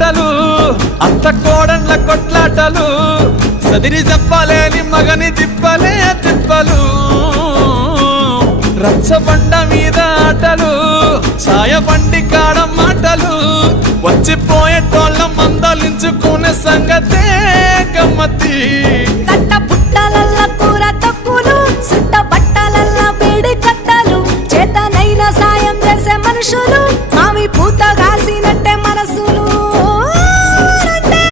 ఆటలు అత్త కోడళ్ళ కొట్లాటలు సదిరి చెప్పలేని మగని తిప్పలే తిప్పలు రచ్చబండ మీద ఆటలు ఛాయ బండి కాడ మాటలు వచ్చిపోయేటోళ్ళ మందలించుకునే సంగతి